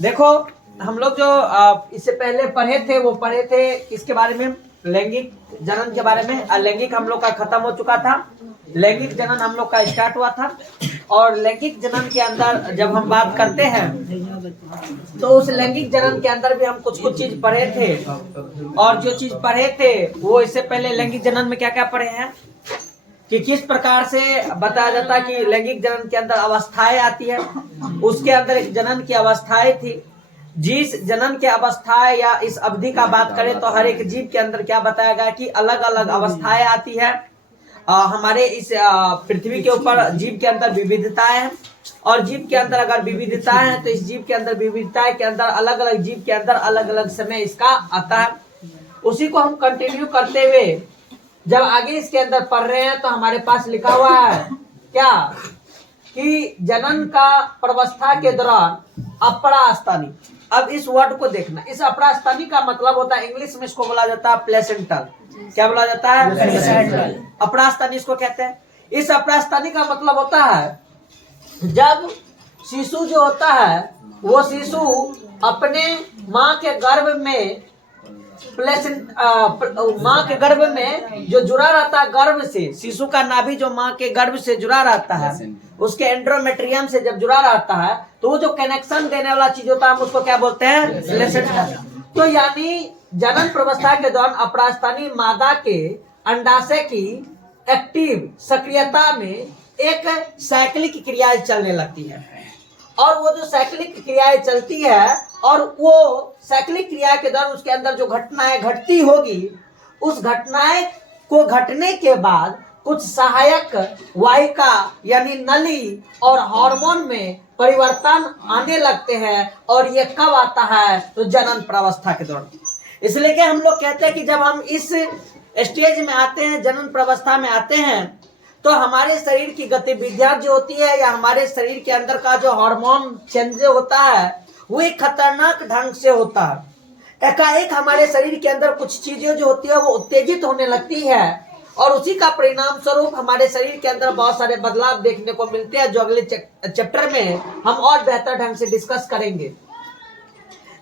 देखो, हम लोग जो इससे पहले पढ़े थे वो पढ़े थे किसके बारे में, लैंगिक जनन के बारे में। अलैंगिक हम लोग का खत्म हो चुका था, लैंगिक जनन हम लोग का स्टार्ट हुआ था। और लैंगिक जनन के अंदर जब हम बात करते हैं तो उस लैंगिक जनन के अंदर भी हम कुछ चीज पढ़े थे। और जो चीज पढ़े थे वो इससे पहले लैंगिक जनन में क्या क्या पढ़े हैं कि किस प्रकार से बताया जाता है कि लैंगिक जनन के अंदर अवस्थाएं आती है। उसके अंदर एक जनन की अवस्थाएं थी। जिस जनन की अवस्थाएं या इस अवधि का बात करें तो हर एक जीव के अंदर क्या बताया गया कि अलग अलग अवस्थाएं आती है। हमारे इस पृथ्वी के ऊपर जीव के अंदर विविधताएं हैं। और जीव के अंदर अगर विविधताएं हैं तो इस जीव के अंदर विविधताएं के अंदर अलग अलग जीव के अंदर अलग अलग समय इसका आता है। उसी को हम कंटिन्यू करते हुए जब आगे इसके अंदर पढ़ रहे हैं तो हमारे पास लिखा हुआ है क्या कि जनन का प्रवस्था के दौरान अपरास्तनी। अब इस वर्ड को देखना, इस अपरास्तनी का मतलब होता है, इंग्लिश में इसको बोला जाता है प्लेसेंटल। क्या बोला जाता है? प्लेसेंटल। अपरास्तनी इसको कहते हैं। इस अपरास्तनी का मतलब होता है जब शिशु जो होता है वो शिशु अपने माँ के गर्भ में माँ के गर्भ में जो जुड़ा रहता है, गर्भ से शिशु का नाभि जो माँ के गर्भ से जुड़ा रहता है, उसके एंड्रोमेट्रियम से जब जुड़ा रहता है तो वो जो कनेक्शन देने वाला चीज होता है हम उसको क्या बोलते हैं? प्लेसेंटा। तो यानी जनन प्रवस्था के दौरान अपरास्तनी मादा के अंडाशय की एक्टिव सक्रियता में एक साइक्लिक क्रिया चलने लगती है। और वो जो साइक्लिक क्रियाएं चलती है और वो साइक्लिक क्रिया के दौरान उसके अंदर जो घटनाएं घटती होगी, उस घटनाएं को घटने के बाद कुछ सहायक वाहिका यानी नली और हार्मोन में परिवर्तन आने लगते हैं। और ये कब आता है? तो जनन प्रावस्था के दौरान। इसलिए कि हम लोग कहते हैं कि जब हम इस स्टेज में आते हैं, जनन प्रावस्था में आते हैं, तो हमारे शरीर की गतिविधियां जो होती है या हमारे शरीर के अंदर का जो हार्मोन चेंज होता है वो एक खतरनाक ढंग से होता है। एकाएक हमारे शरीर के अंदर कुछ चीजें जो होती है वो उत्तेजित होने लगती है और उसी का परिणाम स्वरूप हमारे शरीर के अंदर बहुत सारे बदलाव देखने को मिलते हैं, जो अगले चैप्टर में हम और बेहतर ढंग से डिस्कस करेंगे।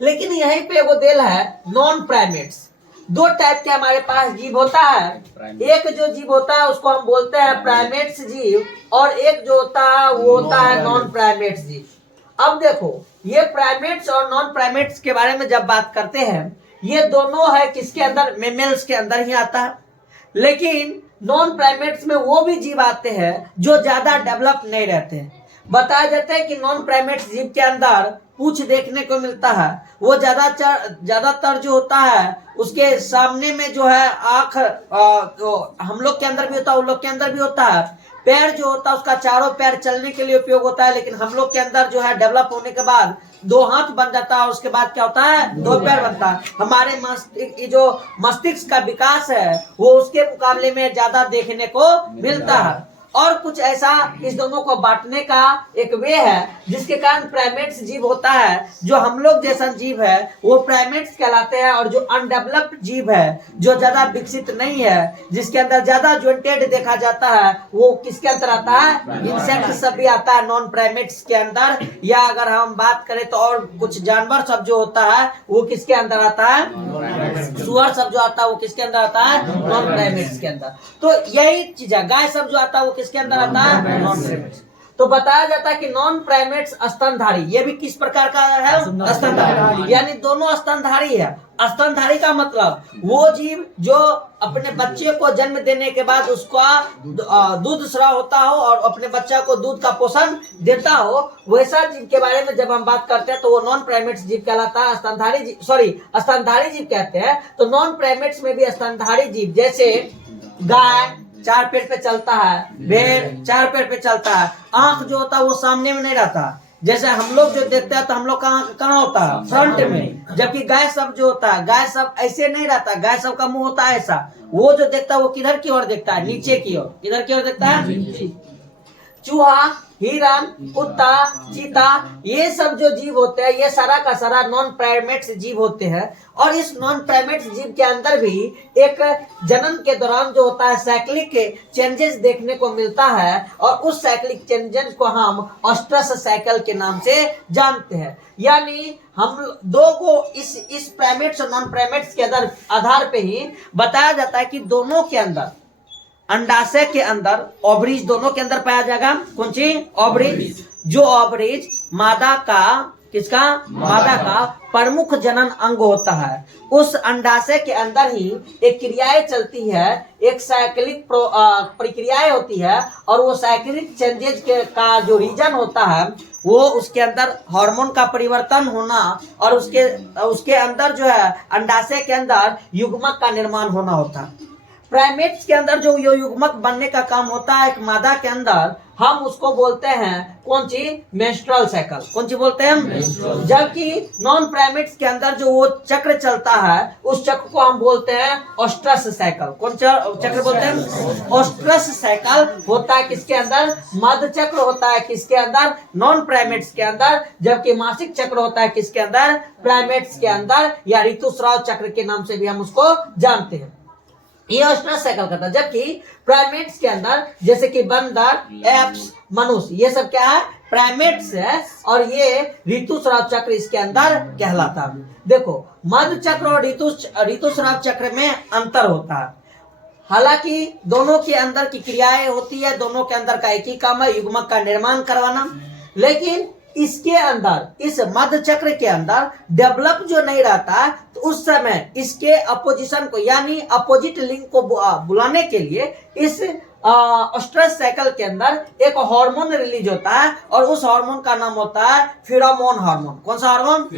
लेकिन यहीं पे वो देल है नॉन प्राइमेट्स। दो टाइप के हमारे पास जीव होता है। एक जो जीव होता है उसको हम बोलते हैं प्राइमेट्स जीव, और एक जो होता है वो होता है नॉन प्राइमेट्स जीव। अब देखो, ये प्राइमेट्स और नॉन प्राइमेट्स के बारे में जब बात करते हैं, ये दोनों है किसके अंदर? मेमल्स के अंदर ही आता है। लेकिन नॉन प्राइमेट्स में वो भी जीव आते हैं जो ज्यादा डेवलप नहीं रहते हैं। बताया जाता है कि नॉन प्राइमेट्स जीव के अंदर पूंछ देखने को मिलता है। वो ज्यादातर जो होता है उसके सामने में जो है आंख, हम लोग के अंदर भी होता है, उन लोग के अंदर भी होता है। पैर जो होता है उसका चारों पैर चलने के लिए उपयोग होता है, लेकिन हम लोग के अंदर जो है डेवलप होने के बाद दो हाथ बन जाता है और उसके बाद क्या होता है? दो पैर बनता है। हमारे जो मस्तिष्क का विकास है वो उसके मुकाबले में ज्यादा देखने को मिलता है। और कुछ ऐसा इस दोनों को बांटने का एक वे है जिसके कारण प्राइमेट्स जीव होता है, जो हम लोग जैसा जीव है वो प्राइमेट्स कहलाते हैं। और जो अनडेवलप्ड जीव है, जो ज्यादा विकसित नहीं है, जिसके अंदर ज्यादा ज्वाइंटेड देखा जाता है, वो किसके अंदर आता है? इंसेक्ट सब भी आता है नॉन प्राइमेट्स के अंदर। या अगर हम बात करें तो और कुछ जानवर सब जो होता है वो किसके अंदर आता है? सुअर सब जो आता है वो किसके अंदर आता है? नॉन प्राइमेट्स के अंदर। तो यही चीज है, गाय सब जो आता है वो किसके अंदर आता है? Non primates. तो बताया जाता है कि नॉन प्राइमेट्स स्तनधारी, ये भी किस प्रकार का है? स्तनधारी। यानी दोनों स्तनधारी है। स्तनधारी का मतलब वो जीव जो अपने बच्चे को जन्म देने के बाद उसका दूध स्राव होता हो और अपने बच्चा को दूध का पोषण देता हो, वैसा जीव के बारे में जब हम बात करते हैं तो वो नॉन प्राइमेट्स जीव कहलाता है। स्तनधारी जीव कहते हैं। तो नॉन प्राइमेट्स में भी स्तनधारी जीव, जैसे गाय चार पैर पे चलता है, भेड़ चार पैर पे चलता है, आंख जो होता है वो सामने में नहीं रहता। जैसे हम लोग जो देखते हैं तो हम लोग कहाँ होता है? फ्रंट में। जबकि गाय सब जो होता है, गाय सब ऐसे नहीं रहता, गाय सब का मुंह होता है ऐसा। वो जो देखता है वो किधर की ओर देखता है? नीचे की ओर। किधर की ओर देखता है? चूहा हिरन, कुत्ता, चीता, ये सब जो जीव होते हैं ये सारा का सारा नॉन प्राइमेट्स जीव होते हैं। और इस नॉन प्राइमेट्स जीव के अंदर भी एक जनन के दौरान जो होता है साइक्लिक चेंजेस देखने को मिलता है, और उस साइक्लिक चेंजेस को हम ऑस्ट्रस साइकिल के नाम से जानते हैं। यानी हम दो को इस प्राइमेट्स और नॉन प्राइमेट्स के आधार पे ही बताया जाता है कि दोनों के अंदर, अंडाशय के अंदर ओवरीज दोनों के अंदर पाया जाएगा। कौन सी? ओवरीज। जो ओवरीज मादा का, किसका? मादा का प्रमुख जनन अंग होता है। उस अंडाशय के अंदर ही एक क्रियाएं चलती है, एक साइक्लिक प्रक्रियाएं होती है, और वो साइक्लिक चेंजेज का जो रीजन होता है वो उसके अंदर हार्मोन का परिवर्तन होना, और उसके अंदर जो है अंडाशय के अंदर युग्मक का निर्माण होना होता है। प्राइमेट्स के अंदर जो युग्मक बनने का काम होता है एक मादा के अंदर, हम उसको बोलते हैं कौन सी? Menstrual cycle. कौन सी बोलते हैं? जबकि नॉन प्राइमेट्स के अंदर जो वो चक्र चलता है उस चक्र को हम बोलते हैं ऑस्ट्रस साइकिल। कौन चक्र बोलते हैं? ऑस्ट्रस साइकिल होता है किसके अंदर? मध्य चक्र होता है किसके अंदर? नॉन प्राइमेट्स के अंदर। जबकि मासिक चक्र होता है किसके अंदर? प्राइमेट्स के अंदर, या ऋतुस्राव चक्र के नाम से भी हम उसको जानते हैं। ये ऑस्ट्रस साइकिल करता है। जबकि प्राइमेट्स के अंदर जैसे कि बंदर, एप्स, मनुष्य, ये सब क्या है? प्राइमेट्स है, और ये ऋतुस्राव चक्र इसके अंदर कहलाता है। देखो, मध्य चक्र और ऋतुस्राव चक्र में अंतर होता है। हालांकि दोनों के अंदर की क्रियाएं होती है, दोनों के अंदर का एक ही काम है, युग्मक का निर्माण करवाना। लेकिन इसके अंदर, इस मध्य चक्र के अंदर डेवलप जो नहीं रहता, तो उस समय इसके अपोजिशन को, यानी अपोजिट लिंग को बुलाने के लिए इस ऑस्ट्रस साइकिल के अंदर एक हार्मोन रिलीज होता है, और उस हार्मोन का नाम होता है फेरोमोन हार्मोन। कौन सा हार्मोन?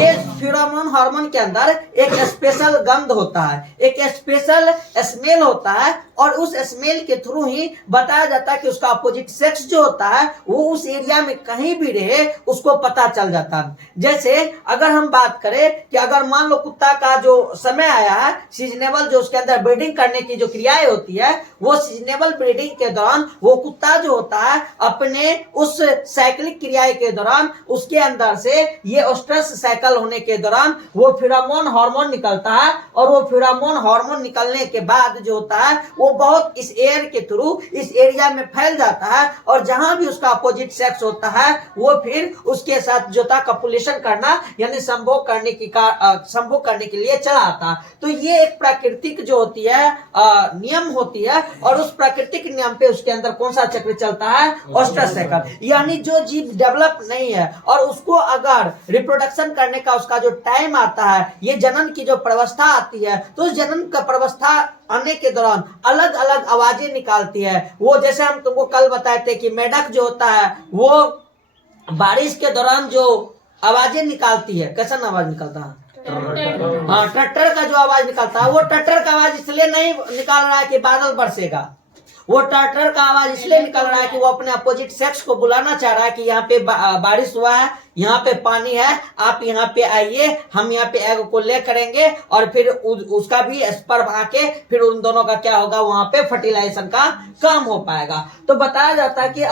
ये फेरोमोन हार्मोन के अंदर एक स्पेशल गंध होता है, एक स्पेशल स्मेल होता है, और उस स्मेल के थ्रू ही बताया जाता है कि उसका अपोजिट सेक्स जो होता है वो उस एरिया में कहीं भी रहे उसको पता चल जाता है। जैसे अगर हम बात करें कि अगर मान लो कुत्ता का जो समय आया है सीजनेबल, जो उसके अंदर ब्रीडिंग करने की जो क्रियाएं होती है, वो सीजनेबल ब्रीडिंग के दौरान वो कुत्ता जो होता है अपने उस साइक्लिक क्रियाएं के दौरान उसके अंदर से ये ऑस्ट्रस साइकिल होने के दौरान वो फेरोमोन हार्मोन निकलता है, और वो फेरोमोन हार्मोन निकलने के बाद जो होता है वो बहुत इस एयर के थ्रू इस एरिया में फैल जाता है, और जहां भी उसका अपोजिट सेक्स होता है वो फिर उसके साथ जो था कपुलेशन करना, यानी संभोग करने के लिए चला आता है। तो ये एक प्राकृतिक जो होती है नियम होती है, और उस प्राकृतिक नियम पे उसके अंदर कौन सा चक्र चलता है? Oestrus cycle. यानी जो जीव डेवलप नहीं है और उसको अगर रिप्रोडक्शन करने का उसका जो टाइम आता है, ये जनन की जो प्रवस्था आती है, तो उस जनन का प्रवस्था आने के दौरान अलग अलग आवाजें निकालती है। वो जैसे हम तुमको कल बताए थे कि मेढक जो होता है वो बारिश के दौरान जो आवाजें निकालती है, कैसा आवाज निकलता है? हाँ, टट्टर का जो आवाज निकलता है, वो टट्टर का आवाज इसलिए नहीं निकाल रहा है कि बादल बरसेगा, वो टट्टर का आवाज इसलिए निकल रहा है कि वो अपने अपोजिट सेक्स को बुलाना चाह रहा है कि यहाँ पे बारिश हुआ है, यहाँ पे पानी है, आप यहाँ पे आइए, हम यहाँ पे एग को ले करेंगे, और फिर उसका भी स्पर्म आके फिर उन दोनों का क्या होगा, वहां पे फर्टिलाइजेशन का काम हो पाएगा। तो बताया जाता है कि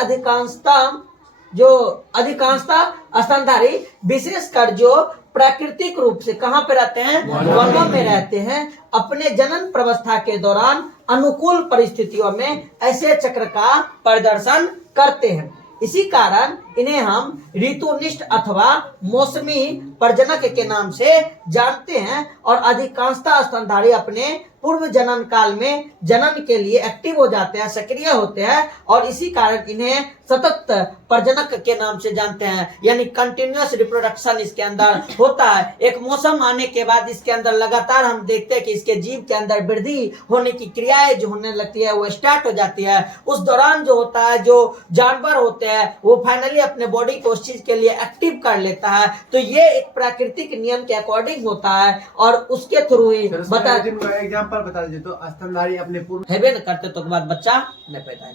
अधिकांशता स्तनधारी विशेषकर जो प्राकृतिक रूप से कहाँ पे रहते हैं? वनों में रहते हैं। अपने जनन प्रवस्था के दौरान अनुकूल परिस्थितियों में ऐसे चक्र का प्रदर्शन करते हैं। इसी कारण इन्हें हम ऋतुनिष्ठ अथवा मौसमी प्रजनक के नाम से जानते हैं, और अधिकांशतः स्तनधारी अपने पूर्व जनन काल में जनन के लिए एक्टिव हो जाते हैं, सक्रिय होते हैं, और इसी कारण इन्हें सतत प्रजनक के नाम से जानते हैं। यानी कंटिन्यूअस रिप्रोडक्शन इसके अंदर होता है। एक मौसम आने के बाद इसके अंदर लगातार हम देखते हैं कि इसके जीव के अंदर वृद्धि होने की क्रियाएं जो होने लगती है वो स्टार्ट हो जाती है। उस दौरान जो होता है, जो जानवर होते हैं वो फाइनली अपने बॉडी को उस चीज के लिए एक्टिव कर लेता है। तो ये एक प्राकृतिक नियम के अकॉर्डिंग होता है, और उसके थ्रू ही बता एग्जांपल बता दीजिए। तो स्तनधारी अपने पूर्व हेबे न करते तो के बाद बच्चा नहीं पैदा है।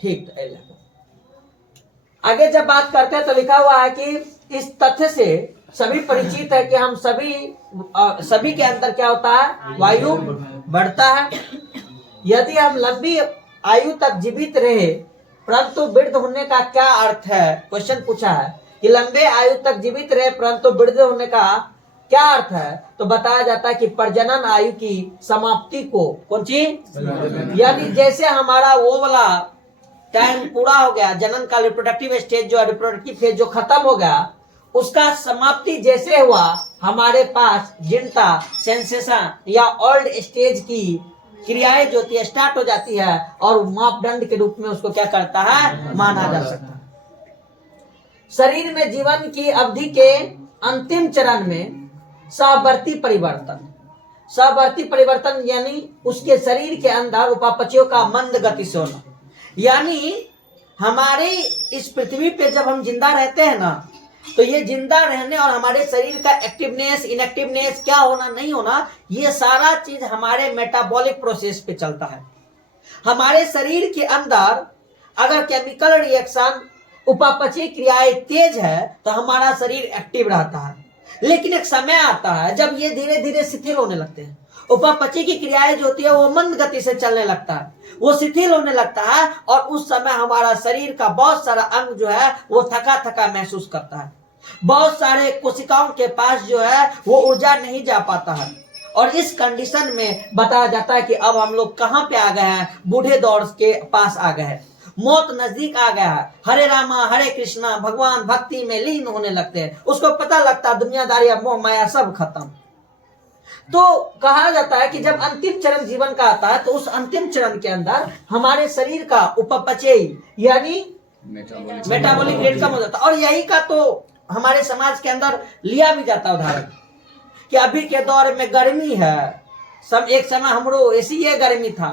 ठीक, तो आगे जब बात करते हैं तो लिखा हुआ है कि इस तथ्य से सभी परिचित है कि हम सभी के अंदर क्या होता है? वायु बढ़ता है। यदि हम लंबी आयु तक जीवित रहे, परंतु वृद्ध होने का क्या अर्थ है? क्वेश्चन पूछा है कि लंबे आयु तक जीवित रहे परंतु वृद्ध होने का क्या अर्थ है? तो बताया जाता है कि प्रजनन आयु की समाप्ति को, कौन चीज, यानी जैसे हमारा वो वाला टाइम पूरा हो गया, जनन का रिप्रोडक्टिव स्टेज जो रिप्रोडक्टिव फेज जो खत्म हो गया, उसका समाप्ति जैसे हुआ, हमारे पास जीर्णता, सेंसेशन या ओल्ड स्टेज की क्रियाएं जो होती है स्टार्ट हो जाती है और मापदंड के रूप में उसको क्या करता है, माना जा सकता है। शरीर में जीवन की अवधि के अंतिम चरण में सहवर्ती परिवर्तन, सहवर्ती परिवर्तन यानी उसके शरीर के अंदर उपापचयों का मंद गति से होना, यानी हमारे इस पृथ्वी पे जब हम जिंदा रहते हैं ना, तो ये जिंदा रहने और हमारे शरीर का एक्टिवनेस, इनएक्टिवनेस, क्या होना नहीं होना, ये सारा चीज हमारे मेटाबॉलिक प्रोसेस पे चलता है। हमारे शरीर के अंदर अगर केमिकल रिएक्शन, उपापचय क्रियाएं तेज है तो हमारा शरीर एक्टिव रहता है, लेकिन एक समय आता है जब ये धीरे धीरे शिथिल होने लगते हैं, उपापचय की क्रियाएं जो होती है वो मंद गति से चलने लगता है, वो शिथिल होने लगता है और उस समय हमारा शरीर का बहुत सारा अंग जो है वो थका थका महसूस करता है। बहुत सारे कोशिकाओं के पास जो है वो ऊर्जा नहीं जा पाता है और इस कंडीशन में बताया जाता है कि अब हम लोग कहाँ पे आ गए हैं, बूढ़े दौर के पास आ गए हैं, मौत नजदीक आ गया है। हरे रामा हरे कृष्णा, भगवान भक्ति में लीन होने लगते हैं, उसको पता लगता है दुनियादारी, मोह माया सब खत्म। तो कहा जाता है कि जब अंतिम चरण जीवन का आता है तो उस अंतिम चरण के अंदर हमारे शरीर का उपापचय यानी मेटाबॉलिक रेट कम हो जाता है। और यही का तो हमारे समाज के अंदर लिया भी जाता है उदाहरण कि अभी के दौर में गर्मी है, सब एक समय हमरो ऐसी ये गर्मी था,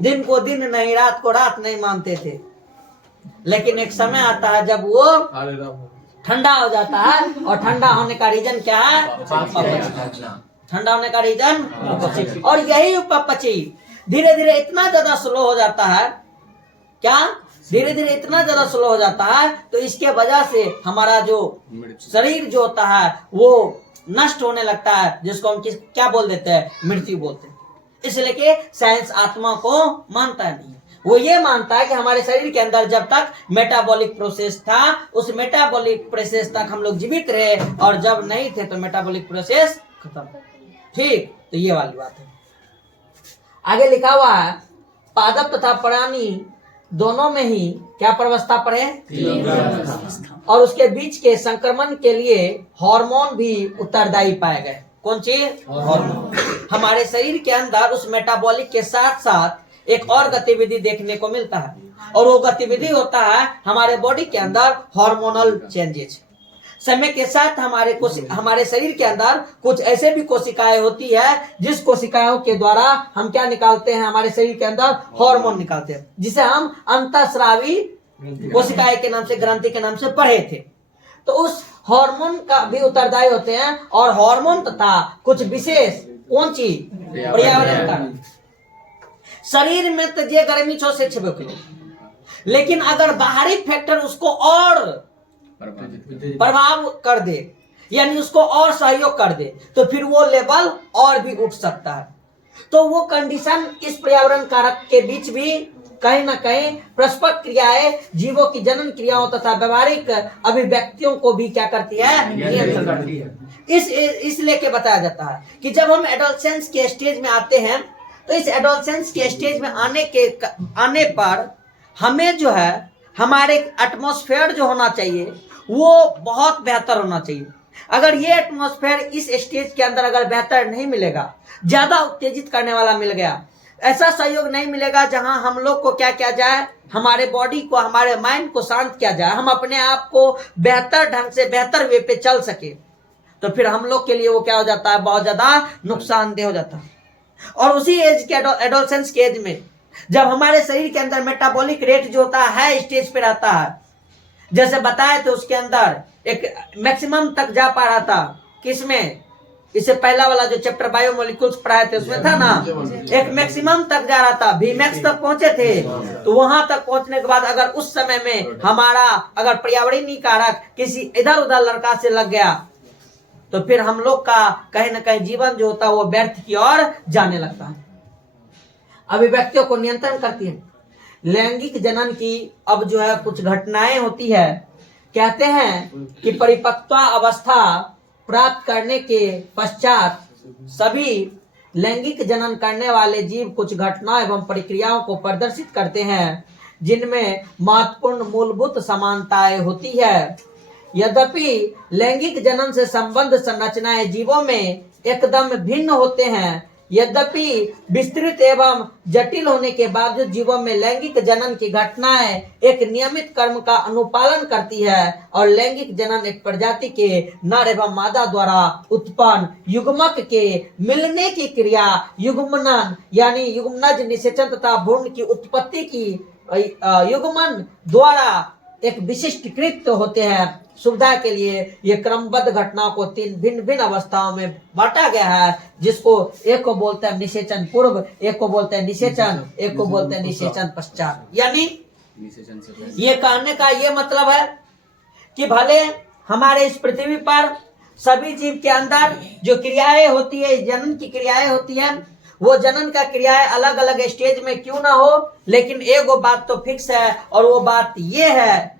दिन को दिन नहीं, रात को रात नहीं मानते थे, लेकिन एक समय आता है जब वो ठंडा हो जाता है और ठंडा होने का रीजन क्या है, ठंडा होने का रीजन उपापचय। और यही उपापचय धीरे धीरे इतना ज्यादा स्लो हो जाता है, क्या धीरे धीरे इतना ज्यादा स्लो हो जाता है तो इसके वजह से हमारा जो शरीर जो होता है वो नष्ट होने लगता है, जिसको हम क्या बोल देते हैं, मृत्यु बोलते हैं। इसलिए कि साइंस आत्मा को मानता नहीं, वो ये मानता है कि हमारे शरीर के अंदर जब तक मेटाबॉलिक प्रोसेस था उस मेटाबॉलिक प्रोसेस तक हम लोग जीवित रहे और जब नहीं थे तो मेटाबॉलिक प्रोसेस खत्म। ठीक, तो ये वाली बात है। आगे लिखा हुआ है पादप तथा प्राणी दोनों में ही क्या प्रवस्था पर है, और उसके बीच के संक्रमण के लिए हार्मोन भी उत्तरदायी पाए गए। कौन चीज, हार्मोन। हमारे शरीर के अंदर उस मेटाबॉलिक के साथ साथ एक और गतिविधि देखने को मिलता है और वो गतिविधि होता है हमारे बॉडी के अंदर हार्मोनल चेंजेस। समय के साथ हमारे शरीर के अंदर कुछ ऐसे भी कोशिकाएं होती है जिस कोशिकाओं के द्वारा हम क्या निकालते हैं, हमारे शरीर के अंदर हार्मोन निकालते हैं, जिसे हम अंतःस्रावी कोशिकाएं के नाम से, ग्रंथि के नाम से पढ़े थे। तो उस हार्मोन का भी उत्तरदायी होते हैं और हार्मोन तथा कुछ विशेष कौन चीज, पर्यावरण का। शरीर में तो ये गर्मी 6 से 6 किलो, लेकिन अगर बाहरी फैक्टर उसको और प्रभाव कर दे यानी उसको और सहयोग कर दे तो फिर वो लेवल और भी उठ सकता है। तो वो कंडीशन इस पर्यावरण कारक के बीच भी कहीं ना कहीं परस्पर क्रियाएं जीवों की जनन क्रियाओं तथा व्यवहारिक अभिव्यक्तियों को भी क्या करती है, नियंत्रण करती है। इसलिए के बताया जाता है कि जब हम एडोलसेंस के स्टेज में आते हैं तो इस एडोलसेंस के स्टेज में आने पर हमें जो है हमारे एटमॉस्फेयर जो होना चाहिए वो बहुत बेहतर होना चाहिए। अगर ये एटमॉस्फेयर इस स्टेज के अंदर अगर बेहतर नहीं मिलेगा, ज्यादा उत्तेजित करने वाला मिल गया, ऐसा सहयोग नहीं मिलेगा जहां हम लोग को क्या किया जाए, हमारे बॉडी को, हमारे माइंड को शांत किया जाए, हम अपने आप को बेहतर ढंग से बेहतर वे पे चल सके, तो फिर हम लोग के लिए वो क्या हो जाता है, बहुत ज्यादा नुकसानदेह हो जाता है। और उसी एज के एडोलसेंस के एज में जब हमारे शरीर के अंदर मेटाबॉलिक रेट जो होता है स्टेज पे रहता है, जैसे बताए तो उसके अंदर एक मैक्सिमम तक जा पा रहा था, किसमें, इससे पहला वाला जो चैप्टर बायोमोलिक्यूल्स पढ़ाए थे उसमें था ना, एक मैक्सिमम तक जा रहा था, Vmax तक पहुंचे थे। तो वहां तक पहुंचने के बाद अगर उस समय में हमारा अगर पर्यावरणीय कारक किसी इधर उधर लड़का से लग गया तो फिर हम लोग का कहीं ना कहीं जीवन जो होता है वो व्यर्थ की ओर जाने लगता है। अभिव्यक्तियों को नियंत्रण करती है, लैंगिक जनन की अब जो है कुछ घटनाएं होती है। कहते हैं कि परिपक्वता अवस्था प्राप्त करने के पश्चात सभी लैंगिक जनन करने वाले जीव कुछ घटनाओं एवं प्रक्रियाओं को प्रदर्शित करते हैं जिनमें महत्वपूर्ण मूलभूत समानताएं होती है। यद्यपि लैंगिक जनन से संबंध संरचनाएं जीवों में एकदम भिन्न होते हैं, यद्यपि विस्तृत एवं जटिल होने के बावजूद जीवों में लैंगिक जनन की घटनाएं एक नियमित क्रम का अनुपालन करती है और लैंगिक जनन एक प्रजाति के नर एवं मादा द्वारा उत्पन्न युग्मक के मिलने की क्रिया युग्मनन यानी युग्मनज निषेचन तथा भ्रूण की उत्पत्ति की युग्मन द्वारा एक विशिष्ट कृत्य होते हैं। सुविधा के लिए ये क्रमबद्ध घटनाओं को 3 भिन्न भिन्न अवस्थाओं में बांटा गया है, जिसको एक को बोलते हैं निषेचन पूर्व, एक को बोलते हैं निषेचन, एक को बोलते हैं निषेचन पश्चात। यानी ये कहने का ये मतलब है कि भले हमारे इस पृथ्वी पर सभी जीव के अंदर जो क्रियाएं होती है, जनन की क्रियाएं होती है, वो जनन का क्रियाएं अलग अलग स्टेज में क्यों ना हो, लेकिन एक वो बात तो फिक्स है और वो बात ये है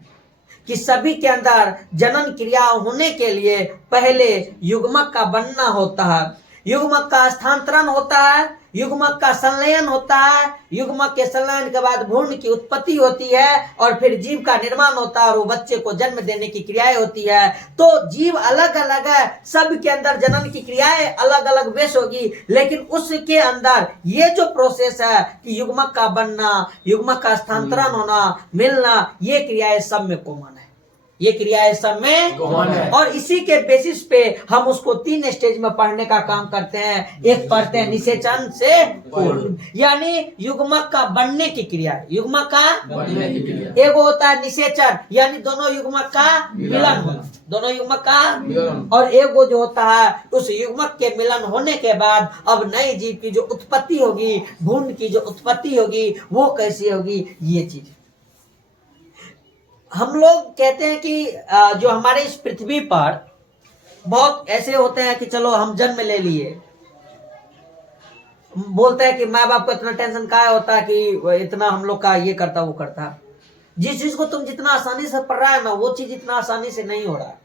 कि सभी के अंदर जनन क्रिया होने के लिए पहले युग्मक का बनना होता है, युग्मक का स्थानांतरण होता है, युग्मक का संलयन होता है, युग्मक के संलयन के बाद भ्रूण की उत्पत्ति होती है और फिर जीव का निर्माण होता है और वो बच्चे को जन्म देने की क्रियाएं होती है। तो जीव अलग अलग है, सब के अंदर जनन की क्रियाएं अलग अलग बेस होगी, लेकिन उसके अंदर ये जो प्रोसेस है कि युग्मक का बनना, युग्मक का स्थानांतरण होना, मिलना, ये क्रियाएं सब में कॉमन है, ये क्रियाएं सब में कॉमन है। और इसी के बेसिस पे हम उसको 3 स्टेज में पढ़ने का काम करते हैं। एक पढ़ते हैं निषेचन से पूर्व, यानी युग्मक का बनने की क्रिया, युग्मक का बनने की क्रिया। एक होता है निषेचन, यानी दोनों युग्मक का मिलन होना, दोनों युग्मक का मिलन। और एक वो जो होता है उस युग्मक के मिलन होने के बाद अब नए जीव की जो उत्पत्ति होगी, भ्रूण की जो उत्पत्ति होगी, वो कैसी होगी, ये चीज। हम लोग कहते हैं कि जो हमारे इस पृथ्वी पर बहुत ऐसे होते हैं कि चलो हम जन्म ले लिए, बोलते हैं कि माँ बाप को इतना टेंशन क्या होता है कि इतना हम लोग का ये करता वो करता। जिस चीज को तुम जितना आसानी से पढ़ रहा है ना, वो चीज इतना आसानी से नहीं हो रहा है।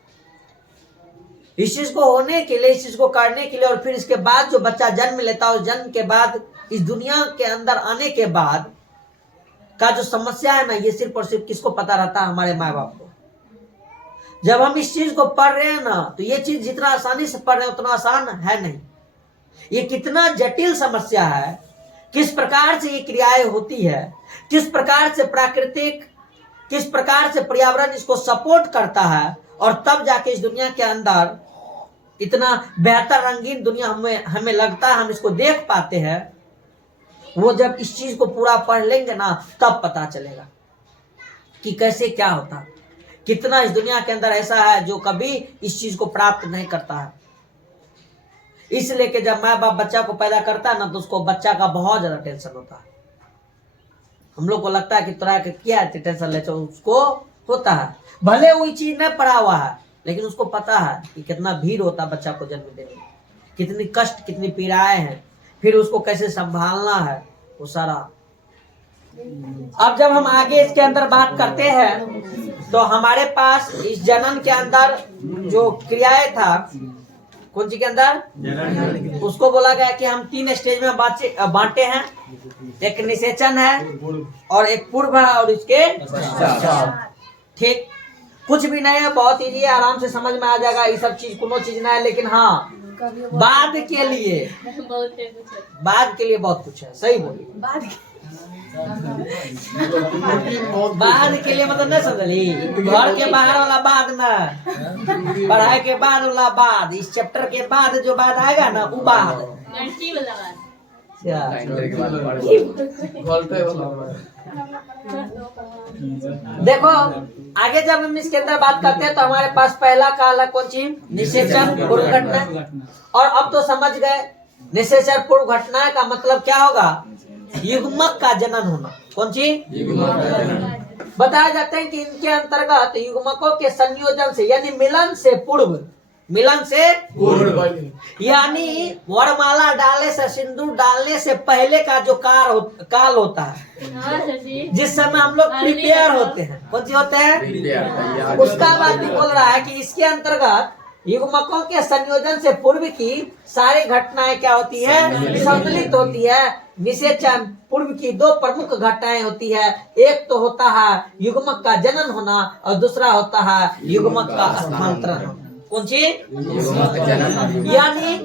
इस चीज को होने के लिए, इस चीज को करने के लिए, और फिर इसके बाद जो बच्चा जन्म लेता है, उस जन्म के बाद इस दुनिया के अंदर आने के बाद का जो समस्या है ना, ये सिर्फ और सिर्फ किसको पता रहता है, हमारे माँ बाप को। जब हम इस चीज को पढ़ रहे हैं ना, तो ये चीज जितना आसानी से पढ़ रहे हैं उतना आसान है नहीं। ये कितना जटिल समस्या है, किस प्रकार से ये क्रियाएं होती है, किस प्रकार से प्राकृतिक, किस प्रकार से पर्यावरण इसको सपोर्ट करता है, और तब जाके इस दुनिया के अंदर इतना बेहतर रंगीन दुनिया हमें लगता है, हम इसको देख पाते हैं। वो जब इस चीज को पूरा पढ़ लेंगे ना, तब पता चलेगा कि कैसे क्या होता, कितना इस दुनिया के अंदर ऐसा है जो कभी इस चीज को प्राप्त नहीं करता है। इसलिए कि जब माँ बाप बच्चा को पैदा करता है ना, तो उसको बच्चा का बहुत ज्यादा टेंशन होता है। हम लोग को लगता है कि तोरा के क्या टेंशन ले, उसको होता है, भले वो चीज नहीं पढ़ा हुआ है, लेकिन उसको पता है कि कितना भीड़ होता है बच्चा को जन्म देने में, कितनी कष्ट, कितनी पीड़ाएं हैं, फिर उसको कैसे संभालना है, वो सारा। अब जब हम आगे इसके अंदर बात करते हैं, तो हमारे पास इस जनन के अंदर जो क्रियाएं था, कौन सी के अंदर, उसको बोला गया कि हम 3 स्टेज में बांटे हैं। एक निषेचन है और एक पूर्व है और इसके ठीक। कुछ भी नहीं है, बहुत इजी है, आराम से समझ में आ जाएगा। ये सब चीज कोनो चीज नहीं है, लेकिन हाँ बाद के लिए बहुत कुछ है। सही बोली, बाद के लिए मतलब नहीं समझली, घर के बाहर वाला बाद ना, पढ़ाई के बाद वाला बाद, इस चैप्टर के बाद जो बाद आएगा ना, वो बाद। देखो आगे जब हम इसके अंदर बात करते हैं, तो हमारे पास पहला काल है कौन सी, निषेचन पूर्व घटना। और अब तो समझ गए निषेचन पूर्व घटना का मतलब क्या होगा, युग्मक का जनन होना। कौन सी, बताया जाता है कि इनके अंतर्गत युग्मकों के संयोजन से, यानी मिलन से पूर्व मिलन से यानी वरमाला डालने से, सिंदूर डालने से पहले का जो काल होता है, जिस समय हम लोग प्रिपेयर होते हैं, कौन सी होते हैं, उसका बात भी बोल रहा है कि इसके अंतर्गत युग्मकों के संयोजन से पूर्व की सारी घटनाएं क्या होती है, सम्मिलित होती है। निषेचन पूर्व की दो प्रमुख घटनाएं होती है, एक तो होता है युग्मक का जनन होना और दूसरा होता है युग्मक का स्थानांतरण होना। कौन सी? यानी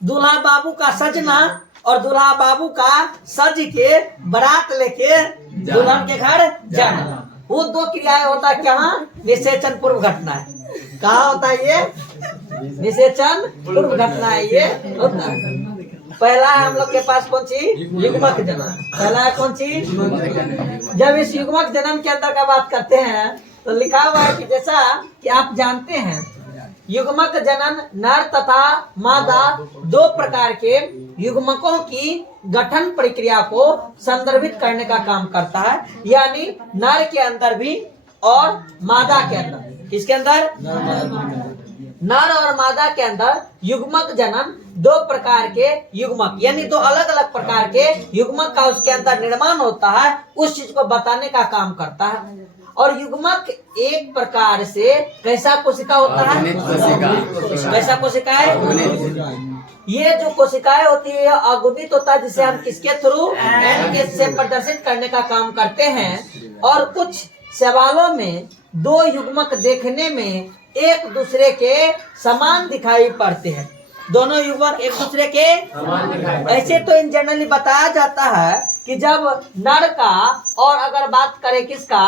दूल्हा बाबू का सजना और दूल्हा बाबू का सज के बारात लेके दुल्हन के घर जाना, वो दो क्रियाएं होता है। क्या? निषेचन पूर्व घटना है। कहाँ होता है ये? निषेचन पूर्व घटना है ये होता है। पहला है हम लोग के पास कौन सी? युग्मक जनन। पहला है कौन सी? जब इस युग्मक जनन के अंदर का बात करते हैं तो लिखा हुआ है कि जैसा कि आप जानते हैं युग्मक जनन नर तथा मादा दो प्रकार के युग्मकों की गठन प्रक्रिया को संदर्भित करने का काम करता है। यानी नर के अंदर भी और मादा के अंदर। किसके अंदर? नर और मादा के अंदर युग्मक जनन दो प्रकार के युग्मक यानी दो अलग अलग प्रकार के युग्मक का उसके अंदर निर्माण होता है, उस चीज को बताने का काम करता है। और युग्मक एक प्रकार से कैसा कोशिका होता है? कैसा कोशिका है? ये जो कोशिकाएं होती है अगुणित होता है, जिसे हम किसके थ्रू एन से प्रदर्शित करने का काम करते हैं। और कुछ सवालों में दो युग्मक देखने में एक दूसरे के समान दिखाई पड़ते हैं। दोनों युग्मक एक दूसरे के ऐसे तो इन जनरली बताया जाता है कि जब नर का और अगर बात करें किसका,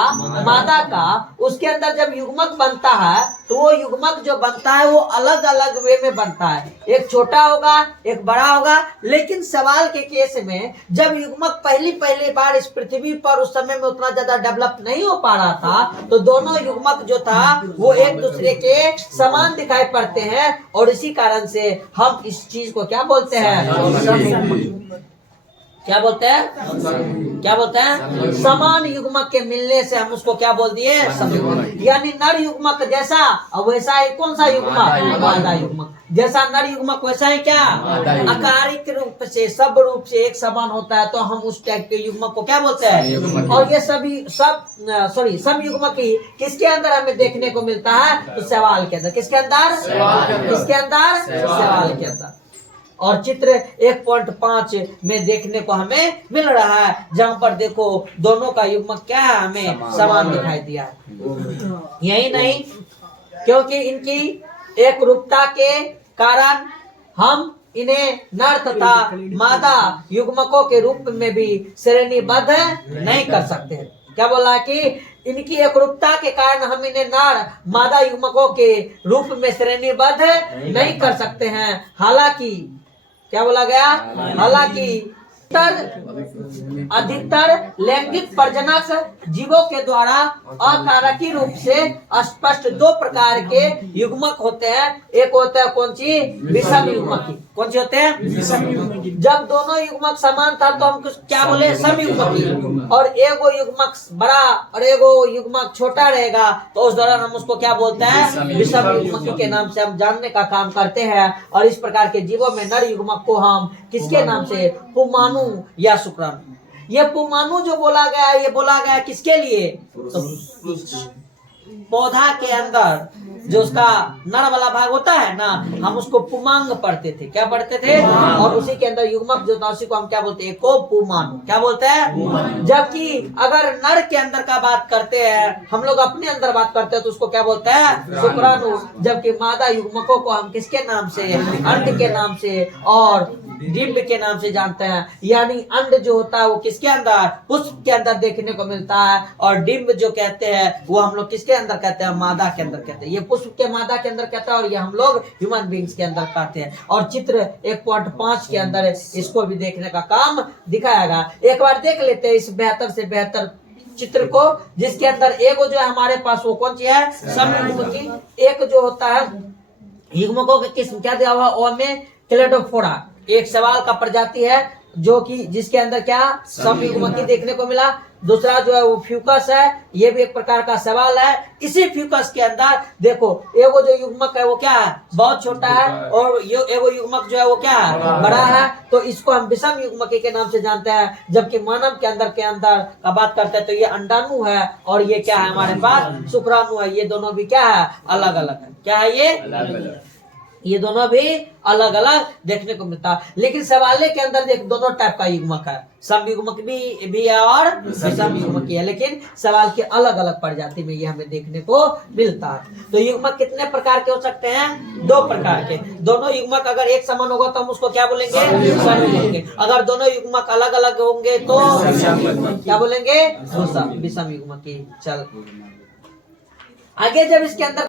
मादा का, उसके अंदर जब युग्मक बनता है तो वो युग्मक जो बनता है वो अलग अलग वे में बनता है। एक छोटा होगा, एक बड़ा होगा। लेकिन सवाल के केस में जब युग्मक पहली बार इस पृथ्वी पर उस समय में उतना ज्यादा डेवलप नहीं हो पा रहा था, तो दोनों युग्मक जो था वो एक दूसरे के समान दिखाई पड़ते हैं। और इसी कारण से हम इस चीज को क्या बोलते हैं? क्या बोलते हैं? क्या बोलते हैं? समान युग्मक के मिलने से हम उसको क्या बोल दिए? समयुग्मक। यानी नर युग्मक जैसा और वैसा ही कौन सा युग्मक? मादा युग्मक। जैसा नर युग्मक वैसा ही क्या? आकारिक रूप से, सब रूप से एक समान होता है, तो हम उस टाइप के युग्मक को क्या बोलते हैं? और ये सब युग्मक ही किसके अंदर हमें देखने को मिलता है? तो सवाल के अंदर। किसके अंदर? किसके अंदर? सवाल के अंदर। और चित्र 1.5 में देखने को हमें मिल रहा है, जहाँ पर देखो दोनों का युग्मक क्या है, हमें समान दिखाई दिया है। यही नहीं, क्योंकि इनकी एक रूपता के कारण हम इन्हें नर तथा मादा युग्मकों के रूप में भी श्रेणीबद्ध नहीं कर सकते। क्या बोला कि इनकी एकरूपता के कारण हम इन्हें नर मादा युग्मकों के रूप में श्रेणीबद्ध नहीं कर सकते हैं। हालांकि क्या बोला गया? हालांकि अधिकतर लैंगिक प्रजनक जीवों के द्वारा अकारकी रूप से स्पष्ट दो प्रकार के युग्मक होते हैं। एक होता है कौन सी? विषम युग्मकी। कौन सी होते हैं? जब दोनों युग्मक समान था तो हम क्या बोले? सम युग्मकी। और एगो युग्मक बड़ा और एगो युग्मक छोटा रहेगा तो उस दौरान हम उसको क्या बोलते हैं? विषम युग्मकी के नाम से हम जानने का काम करते हैं। और इस प्रकार के जीवों में नर युग्मक को हम किसके नाम से? पुमाणु या शुक्राणु। ये पुमाणु जो बोला गया है, ये बोला गया किसके लिए? तो पौधा के अंदर जो उसका नर वाला भाग होता है ना, हम उसको पुमांग पढ़ते थे। क्या पढ़ते थे? और उसी के अंदर युग्मक जो था उसी को हम क्या बोलते हैं? को पुमाणु। क्या बोलते हैं? जबकि अगर नर के अंदर का बात करते हैं, हम लोग अपने अंदर बात करते हैं, तो उसको क्या बोलते हैं? शुक्राणु। जबकि मादा युग्मकों को हम किसके नाम से? अंड के नाम से और डिंब के नाम से जानते हैं। यानी अंड जो होता है वो किसके अंदर? पुष्प के अंदर देखने को मिलता है। और डिंब जो कहते हैं वो हम लोग किसके अंदर कहते हैं? मादा के अंदर कहते हैं। ये पुष्प के मादा के अंदर कहता है और ये हम लोग ह्यूमन बींग्स के अंदर कहते हैं। और चित्र 1.5 के अंदर इसको भी देखने का काम दिखाएगा। एक बार देख लेते हैं इस बेहतर से बेहतर चित्र को, जिसके अंदर एगो जो है हमारे पास वो कौन सी है? समयुग्मकी। एक जो होता है युग्मकों के किस्म क्या दिया हुआ? ओ में क्लेडोफोरा एक सवाल का प्रजाति है जो कि जिसके अंदर क्या? समयुग्मकी देखने को मिला। दूसरा जो है वो फ्यूकस है, ये भी एक प्रकार का सवाल है। इसी फ्यूकस के अंदर देखो एगो जो युग्मक है वो क्या है, बहुत छोटा है, और ये एगो युग्मक जो है वो क्या है, बड़ा है। तो इसको हम विषम युग्मकी के नाम से जानते हैं। जबकि मानव के अंदर का बात करते हैं तो ये अंडाणु है, और ये क्या है हमारे पास शुक्राणु है। ये दोनों भी क्या है, अलग अलग है। क्या है ये दोनों भी अलग अलग देखने को मिलता है। लेकिन सवाले के अंदर देख दोनों टाइप का युग्मक है, सम युग्मक भी है और विषम युग्मक है, लेकिन सवाल के अलग अलग प्रजाति में ये हमें देखने को मिलता है। तो युग्मक कितने प्रकार के हो सकते हैं, 2 प्रकार के। दोनों युग्मक अगर एक समान होगा तो हम उसको क्या बोलेंगे, सम बोलेंगे। अगर दोनों युग्मक अलग अलग होंगे तो क्या बोलेंगे, विषम युग्मक। चल आगे जब इसके अंदर